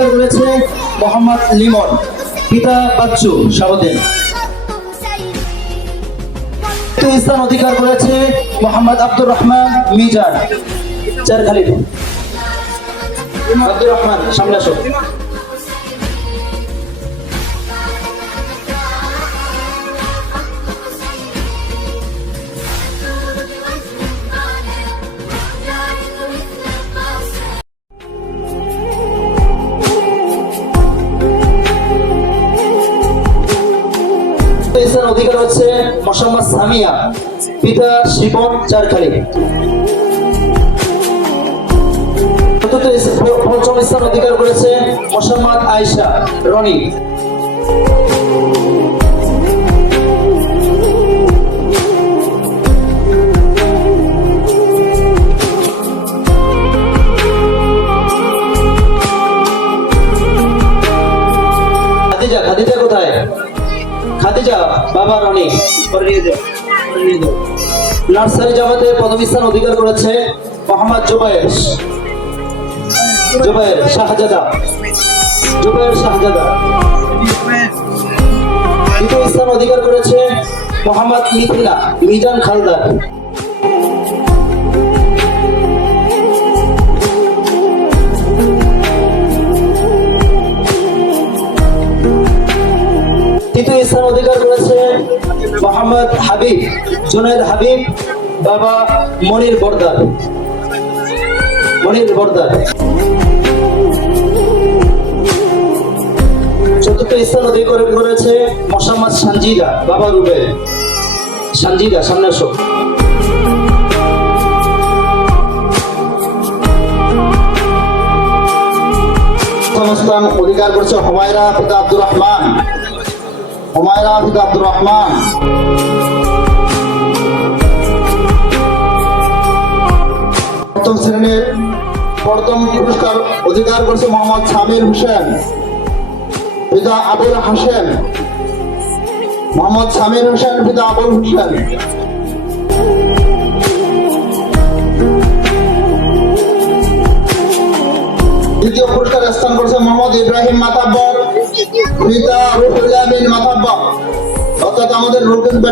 অধিকার করেছে মোহাম্মদ লিমন। পিতা বাচ্চু, সাবুদ্দিন। স্থান অধিকার করেছে মোহাম্মদ আব্দুর রহমান মিজান। চারখালি আব্দুর রহমান, সামনে হচ্ছে মোহাম্মদ সামিয়া, পিতা শিবন চারখালি। পঞ্চম স্থান অধিকার করেছে মোহাম্মদ আয়েশা রনি। খাদিজা খাদিজা কোথায়? খাদিজা বাবা রনি পরে নিয়ে যাও, পরে নিয়ে যাও। নার্সারি জামাতে প্রথম স্থান অধিকার করেছে মোহাম্মদ জুবায়ের। জুবায়ের শাহজাদা। জুবায়ের শাহজাদা। দ্বিতীয় স্থান অধিকার করেছে মোহাম্মদ মিথিলা মিজান খালদার। মোহাম্মদ হাবিব, জুনাইদ হাবিব, বাবা মনির বর্দার। মনির বর্দার। চতুর্থ স্থান অধিকার করেছে মোহাম্মদ সানজিদা, বাবা রুবে। সানজিদা, সামনে আসো। প্রথম স্থান অধিকার করছে হুমায়রা, পিতা আব্দুর রহমান। হুমায়রা পিতা আব্দুর রহমান। শ্রেণির প্রথম পুরস্কার অধিকার করছে মোহাম্মদ সামির হোসেন। পিতা আবুল হাসেন মোহাম্মদ সামির হোসেন, পিতা আবুল হোসেন। দ্বিতীয় পুরস্কার স্থান করছে মোহাম্মদ ইব্রাহিম মাতাব্বর পিতা রুহুল আমিন মাতাব্বর অর্থাৎ আমাদের রুকিন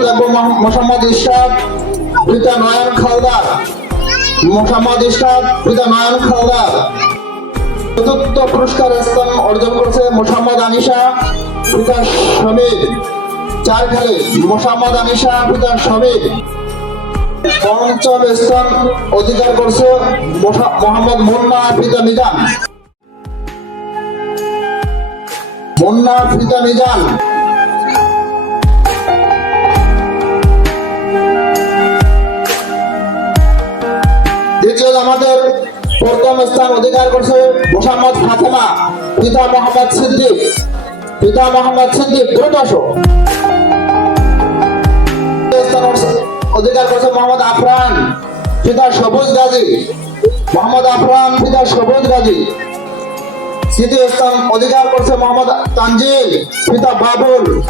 লাগবে মোহাম্মদ ইশাক পিতা নয়ন খালদার। ইশাক পিতা নয়ন খালদার। চতুর্থ পুরস্কার স্থান অর্জন পিতা সমীর। চার পিতা সমীর। পঞ্চম স্থান অধিকার করছে মোহা- মোহাম্মদ মুন্না, পিতা মিজান। মুন্না পিতা মিজান আমাদের প্রথম স্থান অধিকার করছে মোহাম্মদ ফাতেমা, পিতা মোহাম্মদ সিদ্দিক। পিতা মোহাম্মদ সিদ্দিক আসো। অধিকার করছে মোহাম্মদ আফরান, পিতা সবুজ গাজী। মোহাম্মদ আফরান, পিতা সবুজ গাজী। তৃতীয় স্থান অধিকার করছে মোহাম্মদ তানজিল, পিতা বাবুল,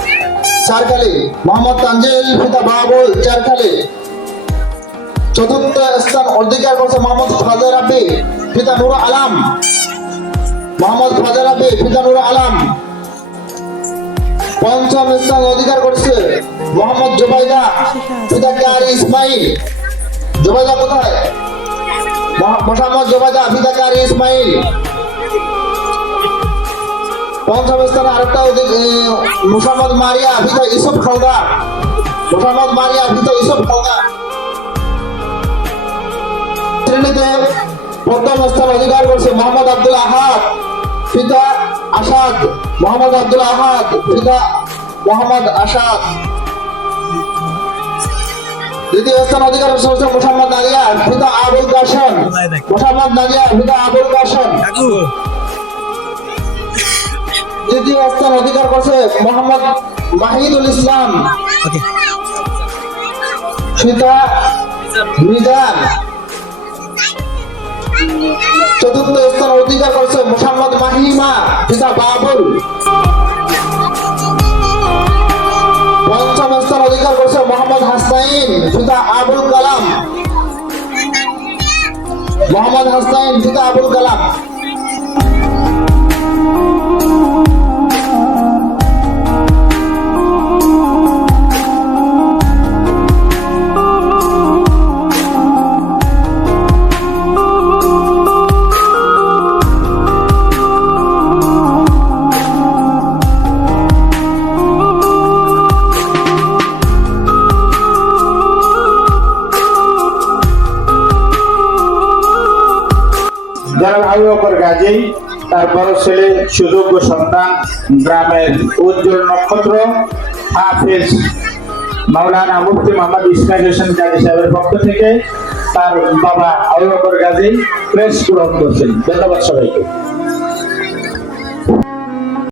চারখালি, মোহাম্মদ তানজিল, পিতা বাবুল, চারখালি। চতুর্থ স্থান অধিকার করছে মোহাম্মদ ফাজল রাব্বি, পিতা নুর আলাম। মোহাম্মদ ফাজল রাব্বি, পিতা নুর আলাম। পঞ্চম স্থান অধিকার করছে মোহাম্মদ জুবাইদা, পিতা কারি ইসমাইল। জুবাইদা কোথায়? মোহা- মোহাম্মদ জুবাইদা, পিতা কারি ইসমাইল। পঞ্চম স্থানে আরেকটা মোহাম্মদ মারিয়া পিতা ইসুফ খালদার। মোহাম্মদ মারিয়া পিতা ইসুফ খালদার। শ্রেণীতে প্রথম স্থান অধিকার করছে মোহাম্মদ আব্দুল আহাদ পিতা আসাদ মোহাম্মদ আব্দুল আহাদ পিতা মোহাম্মদ আসাদ। দ্বিতীয় স্থান অধিকার করছে মোহাম্মদ নাদিয়া পিতা আবুল কাসেম মোহাম্মদ নাদিয়া পিতা আবুল কাসেম তৃতীয় স্থান অধিকার করছে মোহাম্মদ মাহিদুল ইসলাম। পিতা মিজান। চতুর্থ স্থান অধিকার করছে মোহাম্মদ মাহিমা পিতা বাবুল। পঞ্চম স্থান অধিকার করছে মোহাম্মদ হাসাইন পিতা আবুল কালাম। মোহাম্মদ হাসান পিতা আবুল কালাম। জনাব আবু বকর গাজী, তার বড় ছেলে, সুযোগ্য সন্তান, গ্রামের উজ্জ্বল নক্ষত্র, হাফেজ মাওলানা মুফতি মোহাম্মদ ইসমাইল হোসেন গাজী সাহেবের পক্ষ থেকে তার বাবা আবু বকর গাজী প্রেস গ্রহণ করছেন। ধন্যবাদ সবাইকে।